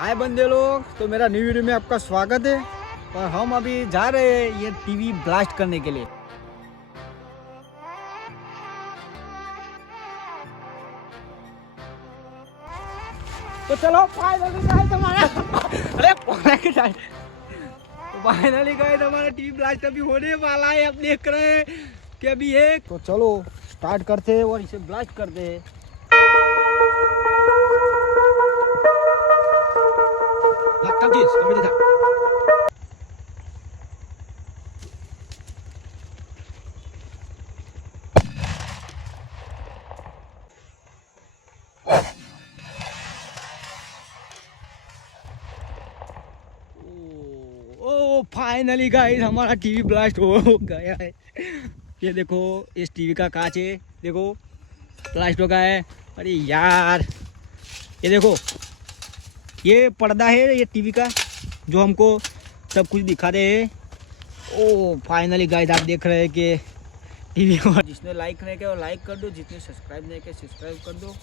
हाय बंदे लोग, तो मेरा न्यू वीडियो में आपका स्वागत है। और हम अभी जा रहे हैं ये टीवी ब्लास्ट करने के लिए। तो चलो फाइनली गाइस हमारा अरे फाइनली गाइस हमारा टीवी ब्लास्ट अभी होने वाला है। आप देख रहे हैं कि अभी ये तो चलो स्टार्ट करते हैं और इसे ब्लास्ट करते हैं। ओ फाइनली गाइस हमारा टीवी ब्लास्ट हो गया है। ये देखो इस टीवी का कांच है, देखो ब्लास्ट हो गया है। अरे यार ये देखो ये पर्दा है ये टीवी का जो हमको सब कुछ दिखा रहे हैं। ओ फाइनली गाइस आप देख रहे हैं कि टीवी को जिसने लाइक नहीं किया वो लाइक कर दो, जिसने सब्सक्राइब नहीं किया सब्सक्राइब कर दो।